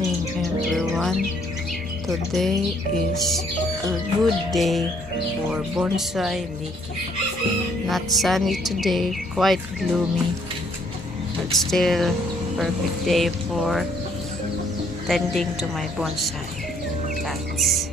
morning, everyone. Today is a good day for bonsai making. Not sunny today, quite gloomy, but still perfect day for tending to my bonsai plants.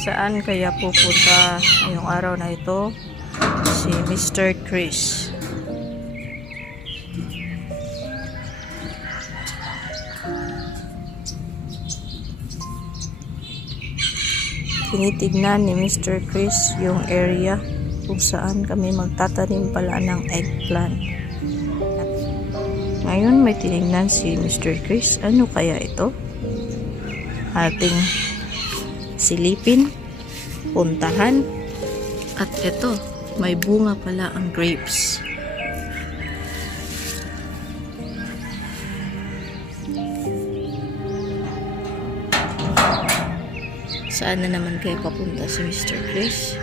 Saan kaya pupunta ngayong araw na ito si Mr. Chris? Tinitignan ni Mr. Chris yung area kung saan kami magtatanim pala ng eggplant. Ngayon may tinignan si Mr. Chris. Ano kaya ito? Ating silipin, puntahan, at ito, may bunga pala ang grapes. Saan na naman kayo papunta si Mr. Chris?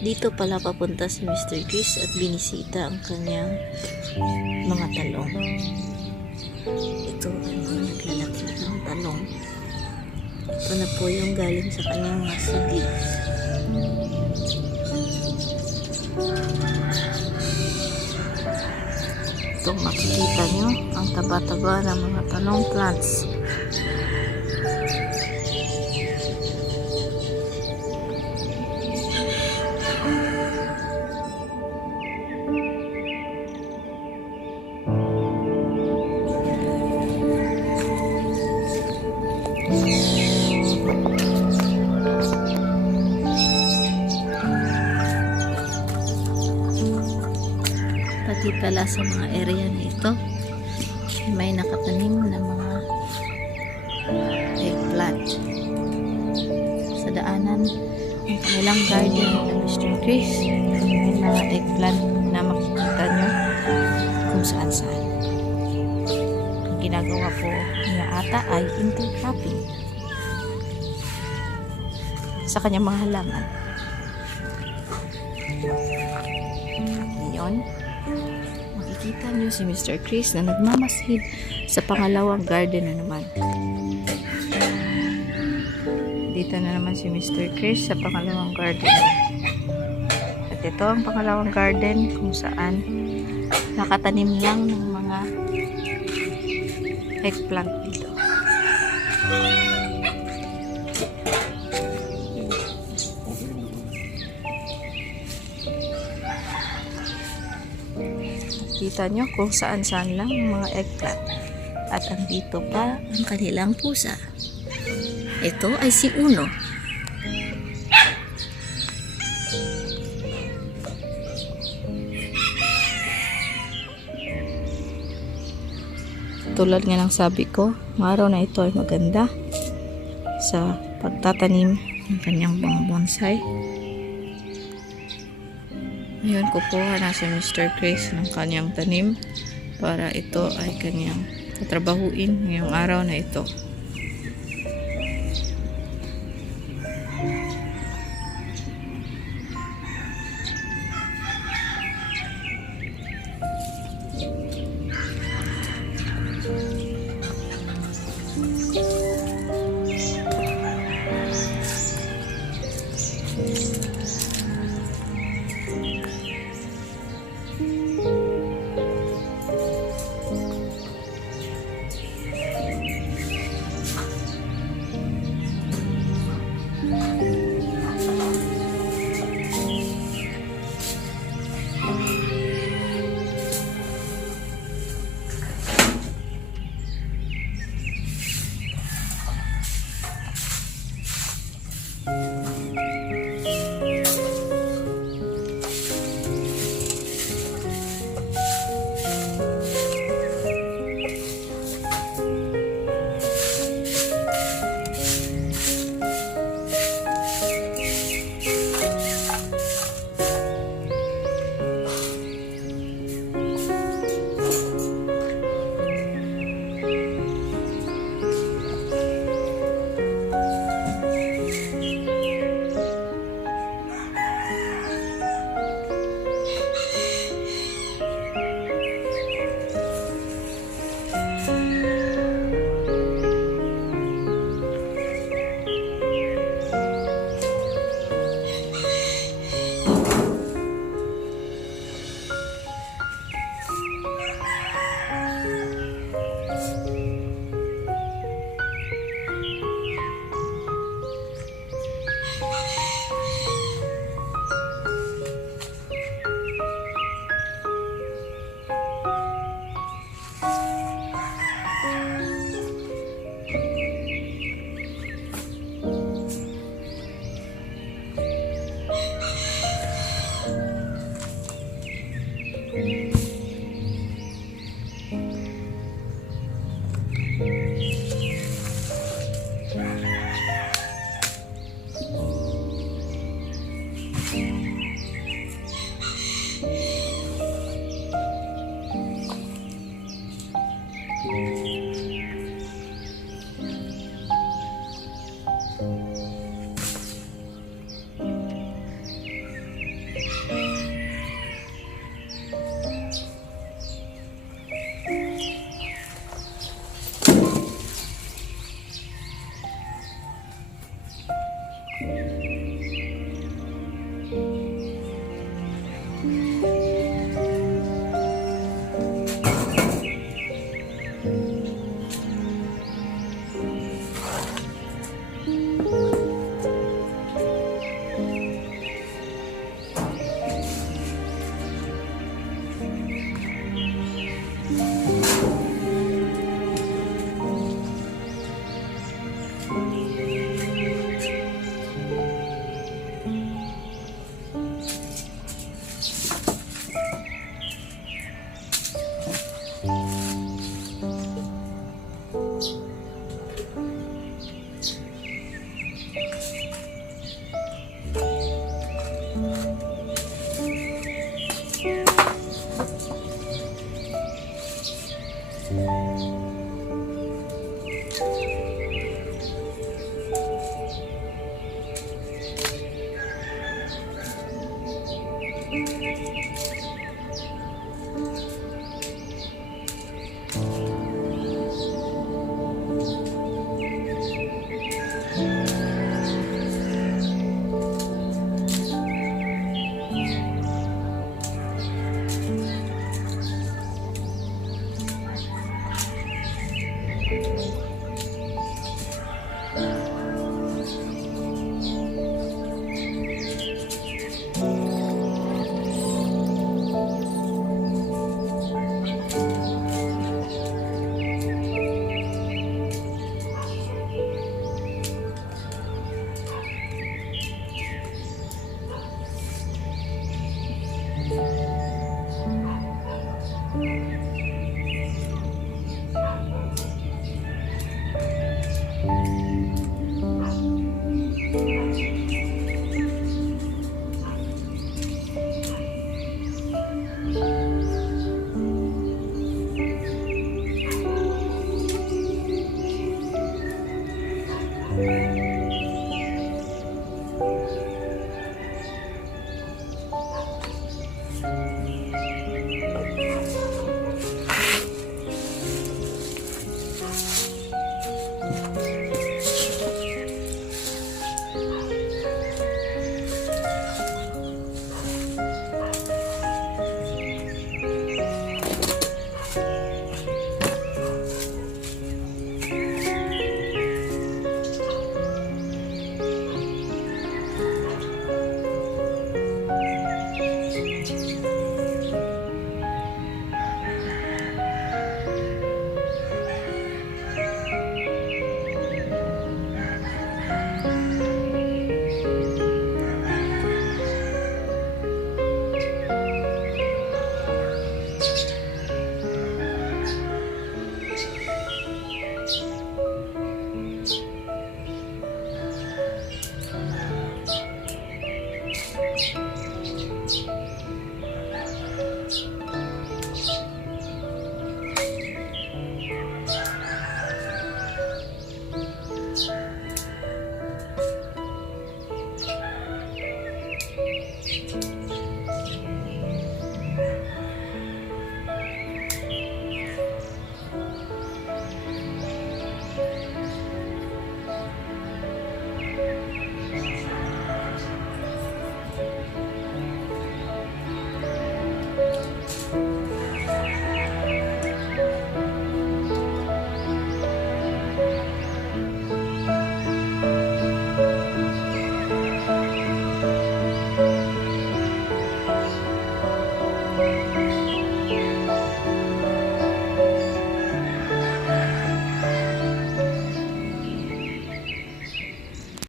Dito pala papunta si Mr. Chris at binisita ang kanyang mga talong. Ito ay mga naglalaki ng talong. Ito na po yung galing sa kanyang mga seedlings. Itong makikita nyo ang taba-taba ng mga talong plants. Pati pala sa mga area na ito may nakatanim na mga eggplant. Sa daanan ng kanilang garden ng Mr. Chris, may mga eggplant na makikita nyo kung saan saan. Ang ginagawa po niya ata ay intercropping sa kanyang mga halaman. Ngayon, makikita nyo si Mr. Chris na nagmamasid sa pangalawang garden na naman. Dito na naman si Mr. Chris sa pangalawang garden. At ito ang pangalawang garden kung saan nakatanim lang ng mga eggplant dito. Kita nyo kung saan-saan lang ang mga eggplant. At andito pa ang kanilang pusa. Ito ay si Uno. Tulad nga ng sabi ko, ang araw na ito ay maganda sa pagtatanim ng kanyang mga bonsai. Ngayon, kukuha na si Mr. Chris ng kanyang tanim para ito ay kanyang tatrabahuin ngayong araw na ito.